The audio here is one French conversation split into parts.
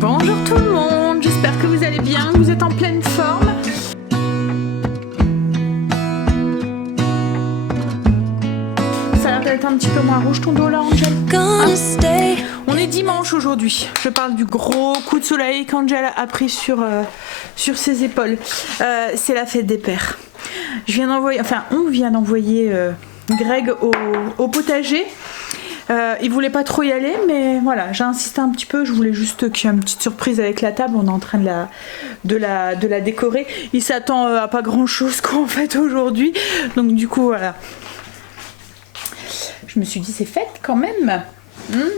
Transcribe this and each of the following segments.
Bonjour tout le monde, j'espère que vous allez bien, que vous êtes en pleine forme. Ça a l'air d'être un petit peu moins rouge ton dos là, Angel. On est dimanche aujourd'hui. Je parle du gros coup de soleil qu'Angel a pris sur ses épaules. C'est la fête des pères. On vient d'envoyer Greg au potager. Il voulait pas trop y aller, mais voilà, j'ai insisté un petit peu. Je voulais juste qu'il y ait une petite surprise avec la table. On est en train de la décorer. Il s'attend à pas grand chose en fait aujourd'hui. Donc du coup voilà. Je me suis dit c'est fête quand même.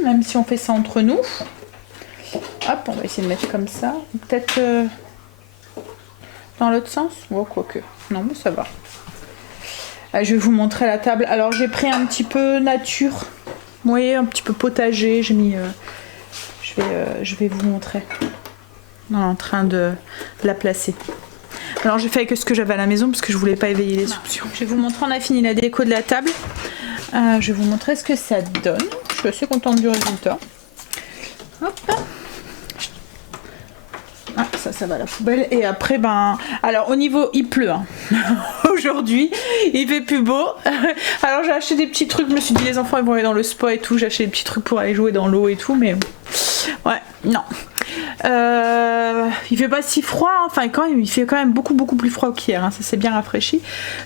Même si on fait ça entre nous. Hop, on va essayer de mettre comme ça. Peut-être dans l'autre sens. Oh, quoique. Non, mais ça va. Je vais vous montrer la table. Alors j'ai pris un petit peu nature. Vous voyez, un petit peu potager. J'ai mis. Je vais vous montrer. On est en train de la placer. Alors j'ai fait avec ce que j'avais à la maison parce que je voulais pas éveiller les soupçons. Je vais vous montrer. On a fini la déco de la table. Je vais vous montrer ce que ça donne. Je suis assez contente du résultat. Hop. Ah, ça va à la poubelle. Et après, alors au niveau, il pleut. Hein. Aujourd'hui, il fait plus beau. Alors j'ai acheté des petits trucs. Je me suis dit, les enfants ils vont aller dans le spa et tout. J'ai acheté des petits trucs pour aller jouer dans l'eau et tout. Mais ouais, non. Il fait pas si froid. Hein. Enfin, quand même, il fait quand même beaucoup plus froid qu'hier. Hein. Ça s'est bien rafraîchi.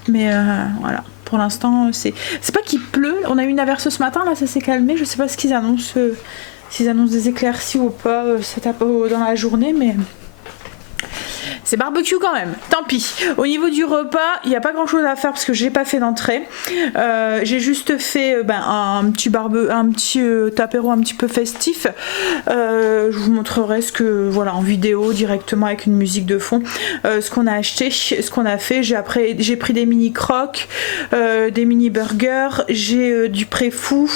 Mais voilà. Pour l'instant, c'est pas qu'il pleut. On a eu une averse ce matin. Là, ça s'est calmé. Je sais pas ce qu'ils annoncent. S'ils annoncent des éclaircies ou pas dans la journée, mais c'est barbecue quand même, tant pis. Au niveau du repas, il n'y a pas grand chose à faire parce que j'ai pas fait d'entrée. J'ai juste fait un petit apéro un petit peu festif. Je vous montrerai en vidéo directement avec une musique de fond. Ce qu'on a acheté, ce qu'on a fait. J'ai pris des mini crocs, des mini burgers, j'ai du pré-fou.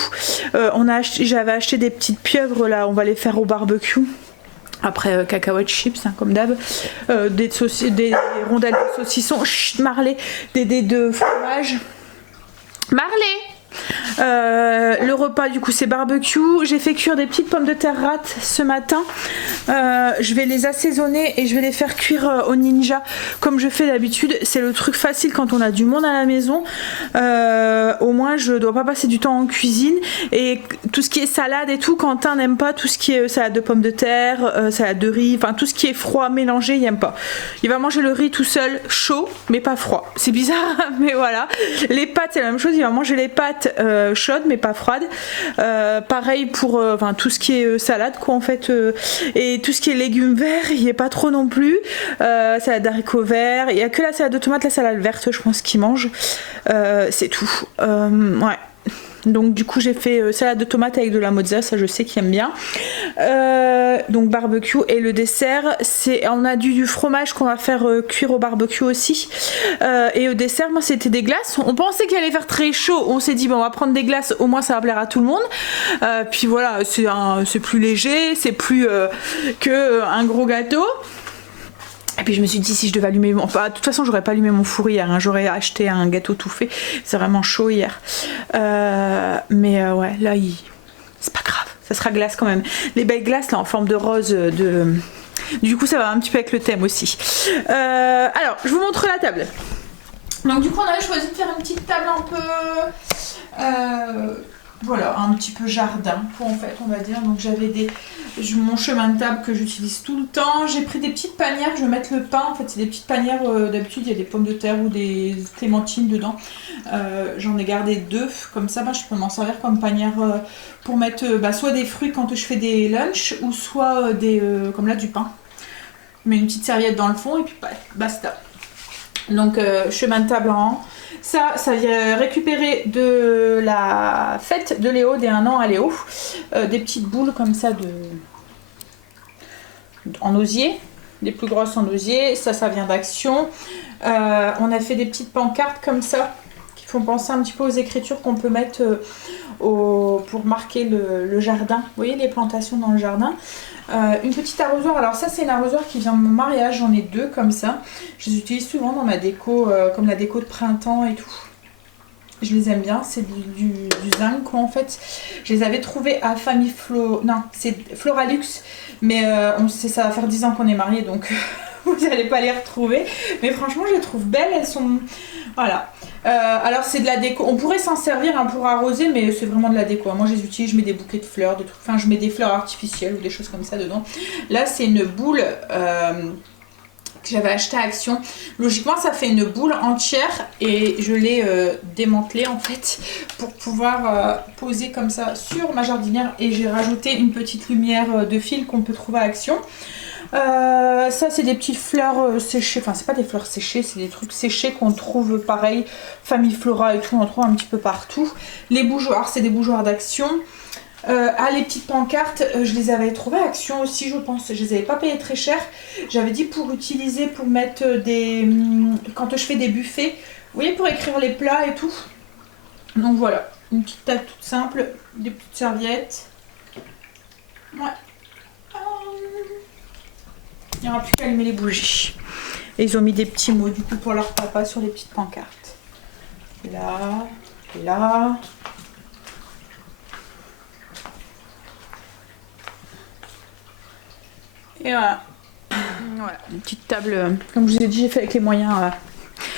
J'avais acheté des petites pieuvres là, on va les faire au barbecue. Après cacahuètes chips comme d'hab, des rondelles de saucisson, Marley, des dés de fromage. Marley. Le repas du coup c'est barbecue. J'ai fait cuire des petites pommes de terre rates ce matin. Je vais les assaisonner et je vais les faire cuire au ninja comme je fais d'habitude. C'est le truc facile quand on a du monde à la maison. Au moins je dois pas passer du temps en cuisine. Et tout ce qui est salade et tout, Quentin n'aime pas tout ce qui est salade de pommes de terre, salade de riz, enfin tout ce qui est froid mélangé, il aime pas. Il va manger le riz tout seul chaud mais pas froid. C'est bizarre mais voilà. Les pâtes c'est la même chose, il va manger les pâtes chaudes mais pas froides. Pareil pour tout ce qui est salade quoi en fait, et tout ce qui est légumes verts il n'y est pas trop non plus. Salade d'haricots verts, il n'y a que la salade de tomates, la salade verte je pense qu'il mange, c'est tout. Ouais. Donc du coup j'ai fait salade de tomates avec de la mozza, ça je sais qu'il aime bien. Donc barbecue et le dessert, on a du fromage qu'on va faire cuire au barbecue aussi. Et au dessert, moi c'était des glaces. On pensait qu'il allait faire très chaud, on s'est dit on va prendre des glaces, au moins ça va plaire à tout le monde. Puis voilà, c'est plus léger, c'est plus qu'un gros gâteau. Et puis je me suis dit si je devais allumer de toute façon j'aurais pas allumé mon four hier, hein. J'aurais acheté un gâteau tout fait, c'est vraiment chaud hier. Mais ouais là c'est pas grave, ça sera glace quand même. Les belles glaces là en forme de rose du coup ça va un petit peu avec le thème aussi. Alors je vous montre la table. Donc du coup on avait choisi de faire une petite table un peu voilà, un petit peu jardin en fait on va dire. Donc j'avais mon chemin de table que j'utilise tout le temps. J'ai pris des petites panières, je vais mettre le pain en fait, c'est des petites panières, d'habitude il y a des pommes de terre ou des clémentines dedans. J'en ai gardé 2 comme ça, je peux m'en servir comme panière pour mettre soit des fruits quand je fais des lunchs ou soit comme là du pain. Je mets une petite serviette dans le fond et puis basta. Donc chemin de table en ça vient récupérer de la fête de Léo, des 1 an à Léo, des petites boules comme ça en osier, des plus grosses en osier, ça vient d'Action. On a fait des petites pancartes comme ça qui font penser un petit peu aux écritures qu'on peut mettre pour marquer le jardin, vous voyez les plantations dans le jardin. Une petite arrosoir, alors ça c'est une arrosoir qui vient de mon mariage, j'en ai 2 comme ça, je les utilise souvent dans ma déco, comme la déco de printemps et tout. Je les aime bien, c'est du zinc quoi en fait. Je les avais trouvés à c'est Floralux Mais ça va faire 10 ans qu'on est mariés, donc vous n'allez pas les retrouver. Mais franchement, je les trouve belles, elles sont... Voilà. Alors c'est de la déco, on pourrait s'en servir hein, pour arroser, mais c'est vraiment de la déco. Moi je les utilise, je mets des bouquets de fleurs, des trucs, enfin je mets des fleurs artificielles ou des choses comme ça dedans. Là c'est une boule que j'avais acheté à Action. Logiquement ça fait une boule entière et je l'ai démantelée en fait pour pouvoir poser comme ça sur ma jardinière, et j'ai rajouté une petite lumière de fil qu'on peut trouver à Action. Ça c'est des petites fleurs séchées, enfin c'est pas des fleurs séchées, c'est des trucs séchés qu'on trouve pareil, Famille Flora et tout, on en trouve un petit peu partout. Les bougeoirs, c'est des bougeoirs d'Action. Les petites pancartes, je les avais trouvées à Action aussi je pense, je les avais pas payées très cher. J'avais dit pour utiliser, pour mettre des... quand je fais des buffets, vous voyez, pour écrire les plats et tout. Donc voilà, une petite table toute simple, des petites serviettes. Ouais. Il n'y aura plus qu'à allumer les bougies. Et ils ont mis des petits mots du coup pour leur papa sur les petites pancartes. Là, là. Et voilà. Voilà, une petite table, comme je vous ai dit, j'ai fait avec les moyens.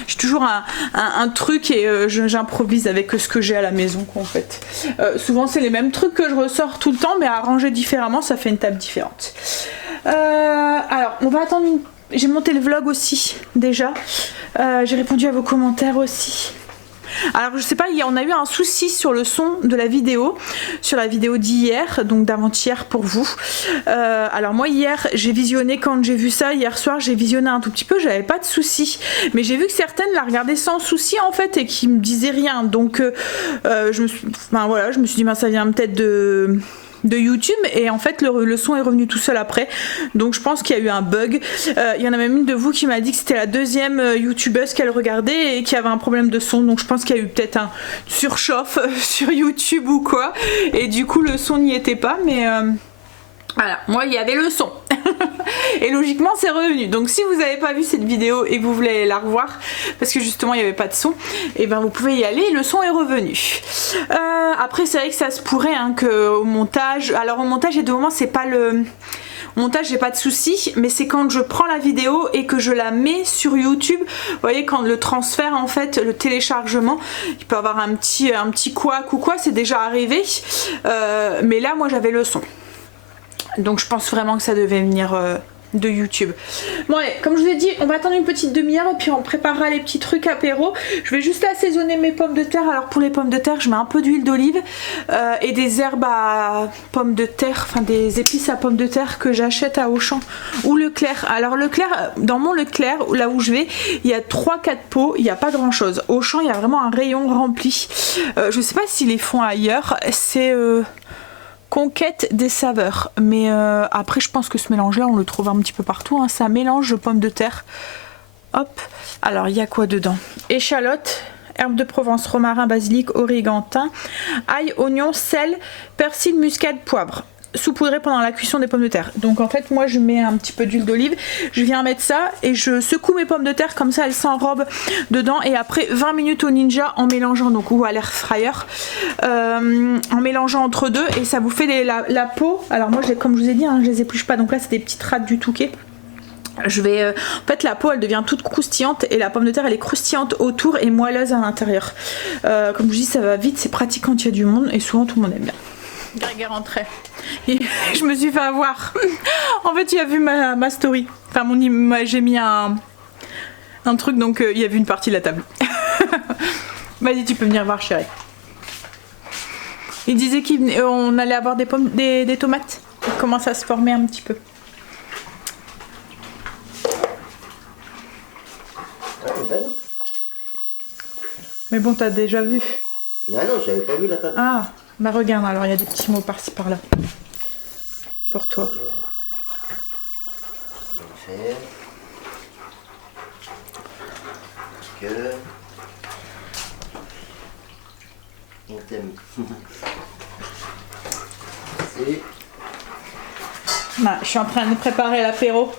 J'ai toujours un truc et j'improvise avec ce que j'ai à la maison en fait. Souvent c'est les mêmes trucs que je ressors tout le temps, mais arrangés différemment, ça fait une table différente. Alors, on va attendre une... J'ai monté le vlog aussi, déjà. J'ai répondu à vos commentaires aussi. Alors, je sais pas, on a eu un souci sur le son de la vidéo, sur la vidéo d'hier, donc d'avant-hier pour vous. Alors moi, hier, j'ai visionné, quand j'ai vu ça, hier soir, j'ai visionné un tout petit peu, j'avais pas de souci. Mais j'ai vu que certaines la regardaient sans souci, en fait, et qui me disaient rien. Donc, je me suis dit, ça vient peut-être de YouTube, et en fait le son est revenu tout seul après, donc je pense qu'il y a eu un bug. Il y en a même une de vous qui m'a dit que c'était la deuxième youtubeuse qu'elle regardait et qu'il y avait un problème de son, donc je pense qu'il y a eu peut-être un surchauffe sur YouTube ou quoi, et du coup le son n'y était pas, mais voilà, moi il y avait le son et logiquement c'est revenu. Donc si vous n'avez pas vu cette vidéo et que vous voulez la revoir parce que justement il n'y avait pas de son, et ben vous pouvez y aller, le son est revenu. Après c'est vrai que ça se pourrait hein, que au montage, alors au montage il y a des moments c'est pas le... Au montage j'ai pas de soucis, mais c'est quand je prends la vidéo et que je la mets sur YouTube, vous voyez, quand le transfert en fait, le téléchargement, il peut avoir un petit couac ou quoi, c'est déjà arrivé, mais là moi j'avais le son. Donc je pense vraiment que ça devait venir de YouTube. Bon allez, comme je vous ai dit, on va attendre une petite demi-heure et puis on préparera les petits trucs apéro. Je vais juste assaisonner mes pommes de terre. Alors pour les pommes de terre, je mets un peu d'huile d'olive et des herbes à pommes de terre, enfin des épices à pommes de terre que j'achète à Auchan ou Leclerc. Alors Leclerc, dans mon Leclerc, là où je vais, il y a 3-4 pots, il n'y a pas grand chose. Auchan, il y a vraiment un rayon rempli. Je sais pas s'ils les font ailleurs, c'est... Conquête des saveurs, mais après je pense que ce mélange là on le trouve un petit peu partout, hein. C'est un mélange de pommes de terre. Hop, alors il y a quoi dedans? Échalote, herbes de Provence, romarin, basilic, origan, thym, ail, oignon, sel, persil, muscade, poivre, saupoudré pendant la cuisson des pommes de terre. Donc en fait moi je mets un petit peu d'huile d'olive, je viens mettre ça et je secoue mes pommes de terre comme ça elles s'enrobent dedans, et après 20 minutes au ninja en mélangeant, donc ou à l'air fryer, en mélangeant entre deux, et ça vous fait la peau. Alors moi comme je vous ai dit hein, je les épluche pas, donc là c'est des petites rades du Touquet. Je vais en fait la peau elle devient toute croustillante et la pomme de terre elle est croustillante autour et moelleuse à l'intérieur. Comme je vous dis ça va vite, c'est pratique quand il y a du monde et souvent tout le monde aime bien. Greg est rentré. Et je me suis fait avoir. En fait, il a vu ma story. Enfin, j'ai mis un truc, donc il a vu une partie de la table. Vas-y, tu peux venir voir, chérie. Il disait qu'on allait avoir des tomates. Il commence à se former un petit peu. Mais bon, t'as déjà vu. Non, j'avais pas vu la table. Ah, bah regarde, alors il y a des petits mots par-ci par-là. Pour toi. Que... On t'aime. Bah, je suis en train de préparer l'apéro.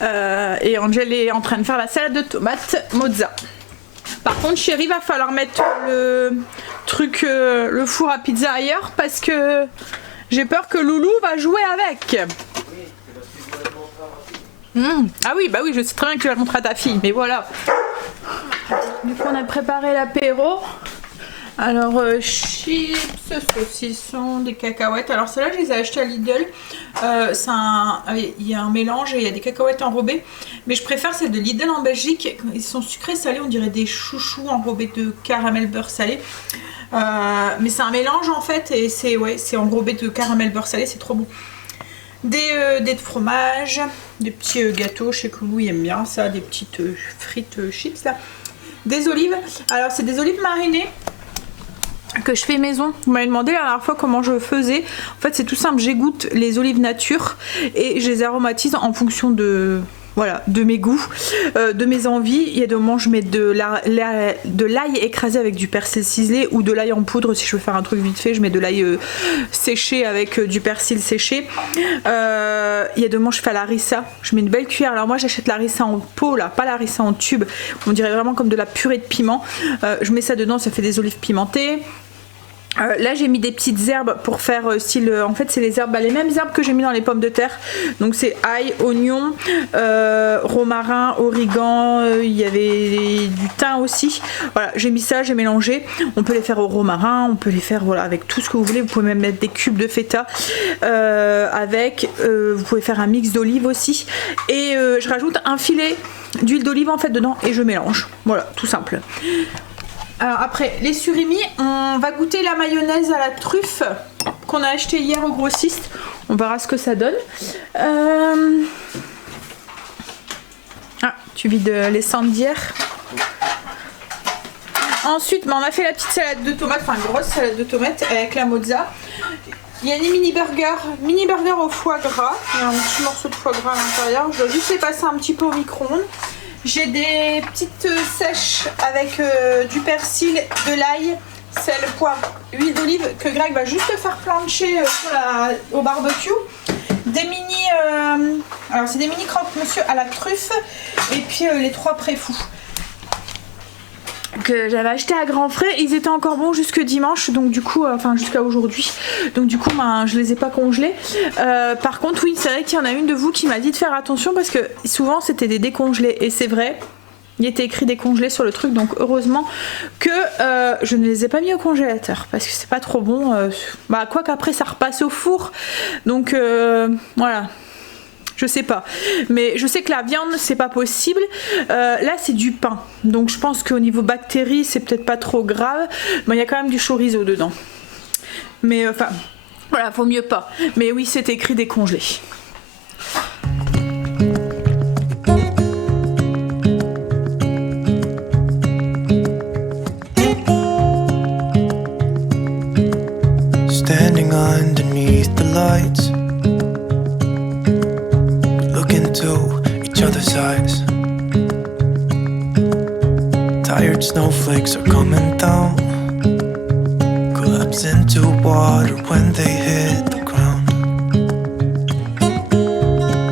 Et Angel est en train de faire la salade de tomates mozza. Par contre, chérie, va falloir mettre le four à pizza ailleurs parce que J'ai peur que Loulou va jouer avec. Ah oui, bah oui, je sais très bien que tu vas le montrer à ta fille, mais voilà. Du coup, on a préparé l'apéro. Alors, chips, saucissons, des cacahuètes. Alors, celles-là, je les ai achetées à Lidl. Il y a un mélange et il y a des cacahuètes enrobées. Mais je préfère celles de Lidl en Belgique. Ils sont sucrés, salés, on dirait des chouchous enrobés de caramel beurre salé. Mais c'est un mélange en fait, et c'est enrobé de caramel beurre salé, c'est trop bon. Des de fromage, des petits gâteaux, je sais que Louis aime bien ça, des petites frites chips là. Des olives, alors c'est des olives marinées que je fais maison. Vous m'avez demandé la dernière fois comment je faisais. En fait c'est tout simple, j'égoutte les olives nature et je les aromatise en fonction de... Voilà, de mes goûts, de mes envies. Il y a des moments je mets de l'ail écrasé avec du persil ciselé ou de l'ail en poudre si je veux faire un truc vite fait. Je mets de l'ail séché avec du persil séché. Il y a des moments je fais à la harissa. Je mets une belle cuillère. Alors moi j'achète la harissa en pot là, pas la harissa en tube. On dirait vraiment comme de la purée de piment. Je mets ça dedans, ça fait des olives pimentées. Là j'ai mis des petites herbes pour faire style, en fait c'est les herbes, les mêmes herbes que j'ai mis dans les pommes de terre, donc c'est ail, oignon, romarin, origan, il y avait du thym aussi, voilà j'ai mis ça, j'ai mélangé. On peut les faire au romarin, on peut les faire voilà avec tout ce que vous voulez, vous pouvez même mettre des cubes de feta vous pouvez faire un mix d'olives aussi et je rajoute un filet d'huile d'olive en fait dedans et je mélange, voilà tout simple. Alors après, les surimi, on va goûter la mayonnaise à la truffe qu'on a acheté hier au grossiste. On verra ce que ça donne. Ah, tu vides l'essence d'hier. Ensuite, on a fait la petite salade de tomates, enfin grosse salade de tomates avec la mozza. Il y a des mini burgers au foie gras. Il y a un petit morceau de foie gras à l'intérieur. Je dois juste les passer un petit peu au micro-ondes. J'ai des petites sèches avec du persil, de l'ail, sel, poivre, huile d'olive que Greg va juste faire plancher au barbecue. Des mini, alors c'est des mini croque-monsieur à la truffe et puis les 3 préfous que j'avais acheté à grands frais. Ils étaient encore bons jusque dimanche, donc du coup, enfin jusqu'à aujourd'hui, donc du coup je les ai pas congelés. Par contre oui, c'est vrai qu'il y en a une de vous qui m'a dit de faire attention parce que souvent c'était des décongelés et c'est vrai, il était écrit décongelé sur le truc, donc heureusement que je ne les ai pas mis au congélateur parce que c'est pas trop bon. Quoi qu'après ça repasse au four, donc voilà. Je sais pas, mais je sais que la viande c'est pas possible. Là c'est du pain, donc je pense qu'au niveau bactéries c'est peut-être pas trop grave. Mais il y a quand même du chorizo dedans. Mais enfin, voilà, vaut mieux pas. Mais oui, c'est écrit décongelé. Standing underneath the lights, into each other's eyes. Tired snowflakes are coming down, collapse into water when they hit the ground.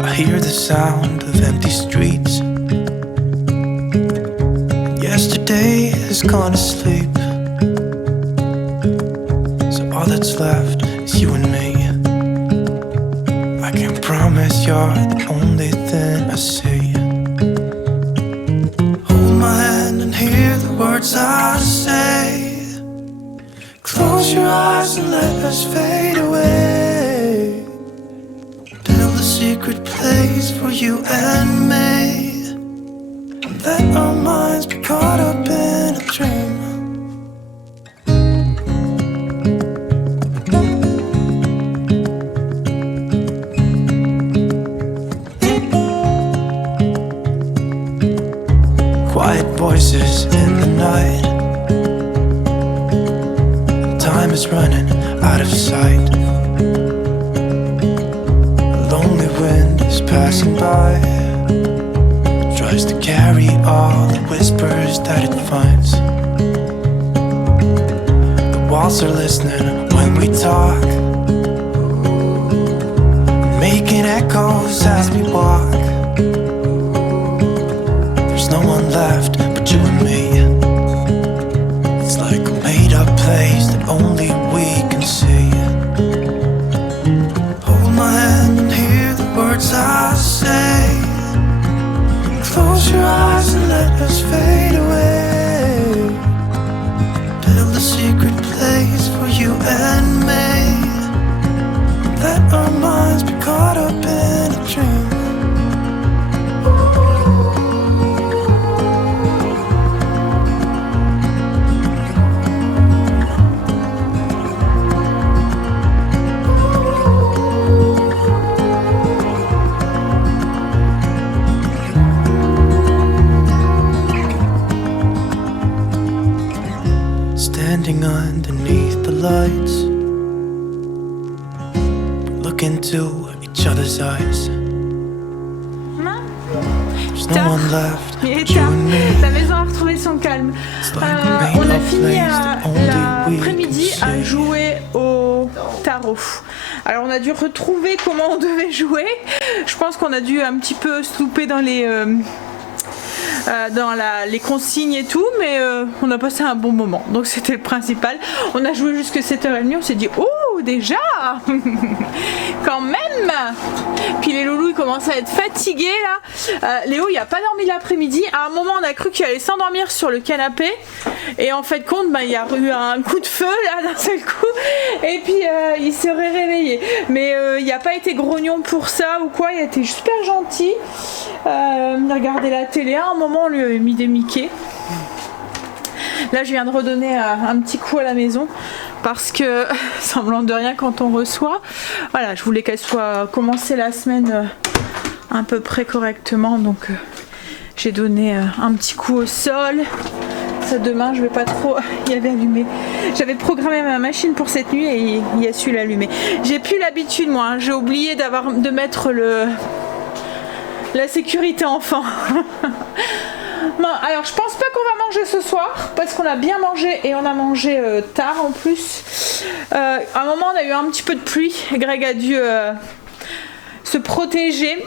I hear the sound of empty streets. Yesterday has gone to sleep, so all that's left is you and me. I can't promise you're the only thing I see. Hold my hand and hear the words I say. Close your eyes and let us fade away. Build a secret place for you and me, and let our minds be caught up in a dream. Quiet voices in the night, time is running out of sight. A lonely wind is passing by, tries to carry all the whispers that it finds. The walls are listening when we talk, making echoes as we walk. There's no one left but you and me. It's like a made up place that only we can see. Close your eyes and let us fade away. Build a secret place for you and me. Let our minds be caught up in a dream. Standing underneath the lights, look into each other's eyes. There's no one left Il est but you tard. and me. La maison a retrouvé son calme. On a fini l'après-midi à jouer au tarot. Alors on a dû retrouver comment on devait jouer. Je pense qu'on a dû un petit peu se louper dans les consignes et tout, mais on a passé un bon moment, donc c'était le principal. On a joué jusqu'à 7h30, on s'est dit oh déjà quand même. Puis les loulous ils commencent à être fatigués là. Léo il a pas dormi l'après-midi, à un moment on a cru qu'il allait s'endormir sur le canapé et en fait compte il y a eu un coup de feu là d'un seul coup et puis il serait réveillé, mais il n'a pas été grognon pour ça ou quoi, il a été super gentil. Il a regardé la télé, à un moment on lui avait mis des Mickey. Là je viens de redonner un petit coup à la maison parce que semblant de rien quand on reçoit, voilà, je voulais qu'elle soit commencée la semaine à peu près correctement, donc j'ai donné un petit coup au sol. Ça demain je vais pas trop y avait allumé. J'avais programmé ma machine pour cette nuit et il a su l'allumer. J'ai plus l'habitude moi, hein. J'ai oublié de mettre la sécurité enfant. Bon, alors je pense pas qu'on va manger ce soir parce qu'on a bien mangé et on a mangé tard en plus. À un moment on a eu un petit peu de pluie, Greg a dû se protéger.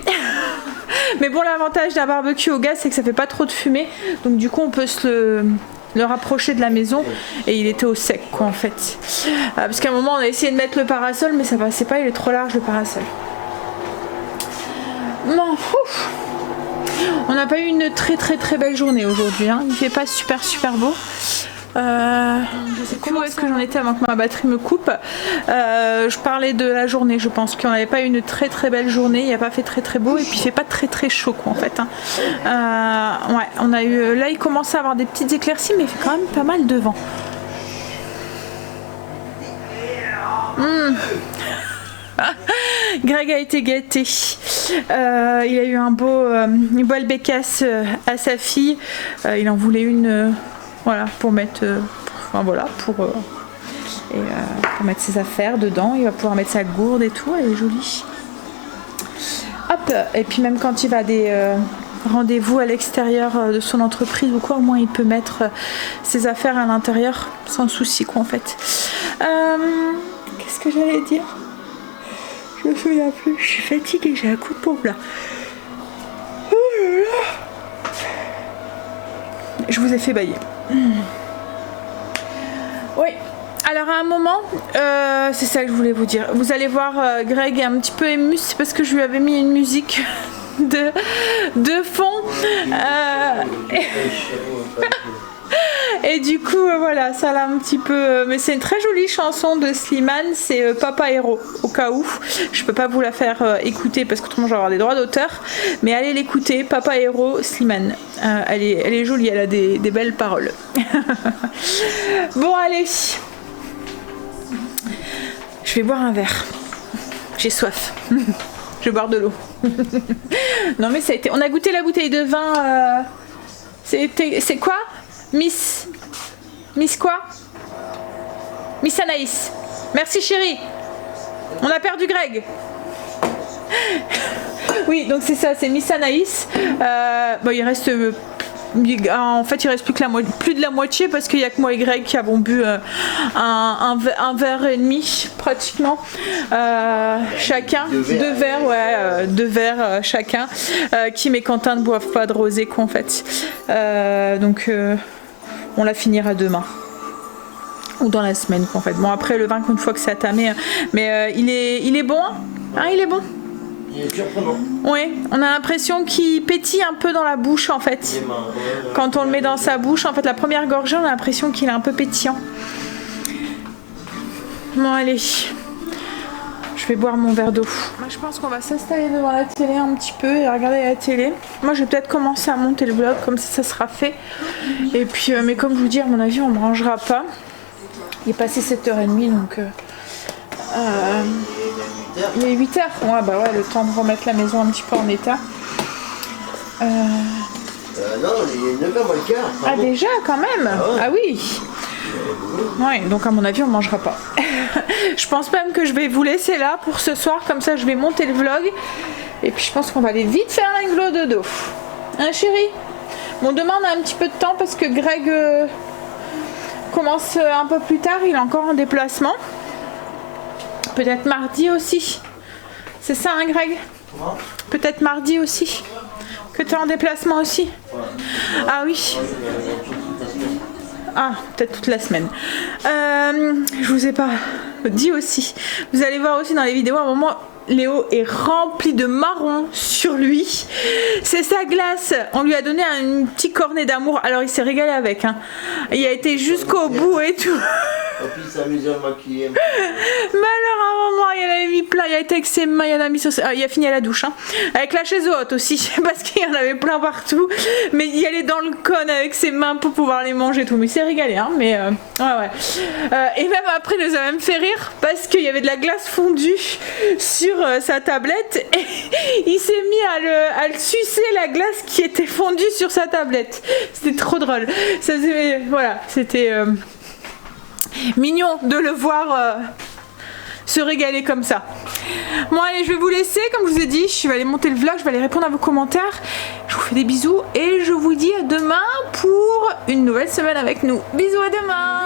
Mais bon, l'avantage d'un barbecue au gaz c'est que ça fait pas trop de fumée, donc du coup on peut le rapprocher de la maison et il était au sec quoi en fait. Parce qu'à un moment on a essayé de mettre le parasol mais ça passait pas, il est trop large le parasol. Non, ouf. On n'a pas eu une très belle journée aujourd'hui, hein. Il fait pas super beau. Je sais plus où est-ce que j'en étais avant que ma batterie me coupe. Je parlais de la journée, je pense qu'on n'avait pas eu une très belle journée, il n'y a pas fait très beau et puis il fait pas très chaud quoi en fait, hein. Ouais, on a eu, là il commence à avoir des petites éclaircies mais il fait quand même pas mal de vent. Greg a été gâté. Il a eu une boîte bécasse à sa fille. Il en voulait une, voilà, pour mettre, pour mettre ses affaires dedans. Il va pouvoir mettre sa gourde et tout. Elle est jolie. Hop. Et puis même quand il va à des rendez-vous à l'extérieur de son entreprise ou quoi, au moins il peut mettre ses affaires à l'intérieur sans souci quoi en fait. Qu'est-ce que j'allais dire? Je me souviens plus, je suis fatiguée, j'ai un coup de pompe là. Oh là là. Je vous ai fait bailler. Oui, alors à un moment, c'est ça que je voulais vous dire. Vous allez voir, Greg est un petit peu ému, c'est parce que je lui avais mis une musique de fond. Et du coup voilà, ça l'a un petit peu, mais c'est une très jolie chanson de Slimane, c'est Papa Héros, au cas où je peux pas vous la faire écouter parce qu'autrement je vais avoir des droits d'auteur, mais allez l'écouter, Papa Héros, Slimane. Elle est jolie, elle a des belles paroles. Bon allez, je vais boire un verre, j'ai soif. Je vais boire de l'eau. Non mais ça a été, on a goûté la bouteille de vin, c'est quoi? Miss quoi? Miss Anaïs. Merci chérie. On a perdu Greg. Oui, donc c'est ça, c'est Miss Anaïs. Bon, il reste... en fait, il reste plus de la moitié parce qu'il n'y a que moi et Greg qui avons bu un verre et demi pratiquement chacun, deux verres chacun. Kim et Quentin ne boivent pas de rosé quoi en fait. Donc on la finira demain ou dans la semaine quoi en fait. Bon après le vin une fois que c'est attamé, mais il est bon, hein, il est bon. Il est surprenant. Oui, on a l'impression qu'il pétille un peu dans la bouche en fait. Les mains, ouais. Quand on le met dans sa bouche, en fait, la première gorgée, on a l'impression qu'il est un peu pétillant. Bon, allez. Je vais boire mon verre d'eau. Moi, je pense qu'on va s'installer devant la télé un petit peu et regarder la télé. Moi, je vais peut-être commencer à monter le vlog, comme ça sera fait. Et puis, mais comme je vous dis, à mon avis, on ne me rangera pas. Il est passé 7h30, donc... il est 8h. Ouais, bah ouais, le temps de remettre la maison un petit peu en état. Non, il est 9h moins le quart. Ah, déjà, quand même. Ah ouais. Ah oui. Ouais, donc à mon avis on mangera pas. Je pense même que je vais vous laisser là pour ce soir, comme ça je vais monter le vlog. Et puis je pense qu'on va aller vite faire un glos de dos. Hein chérie? Bon, demain on a un petit peu de temps parce que Greg commence un peu plus tard, il est encore en déplacement. Peut-être mardi aussi. C'est ça hein Greg? Peut-être mardi aussi. Que tu es en déplacement aussi? Ah oui. Ah, peut-être toute la semaine. Je vous ai pas dit aussi. Vous allez voir aussi dans les vidéos, à un moment, Léo est rempli de marron sur lui. C'est sa glace. On lui a donné un petit cornet d'amour. Alors, il s'est régalé avec. Hein. Il a été jusqu'au bout et tout. Et puis il s'amuse à maquiller. Mais alors, à un moment, il en avait mis plein. Il a été avec ses mains, il en a mis sur ses... il a fini à la douche. Hein. Avec la chaise haute aussi, parce qu'il y en avait plein partout. Mais il allait dans le cône avec ses mains pour pouvoir les manger et tout. Mais il s'est régalé, hein. Mais ouais. Et même après, il nous a même fait rire parce qu'il y avait de la glace fondue sur sa tablette. Et il s'est mis à le sucer, la glace qui était fondue sur sa tablette. C'était trop drôle. Ça faisait... Voilà, c'était... mignon de le voir se régaler comme ça. Bon allez, je vais vous laisser, comme je vous ai dit, je vais aller monter le vlog, je vais aller répondre à vos commentaires. Je vous fais des bisous et je vous dis à demain pour une nouvelle semaine avec nous. Bisous, à demain.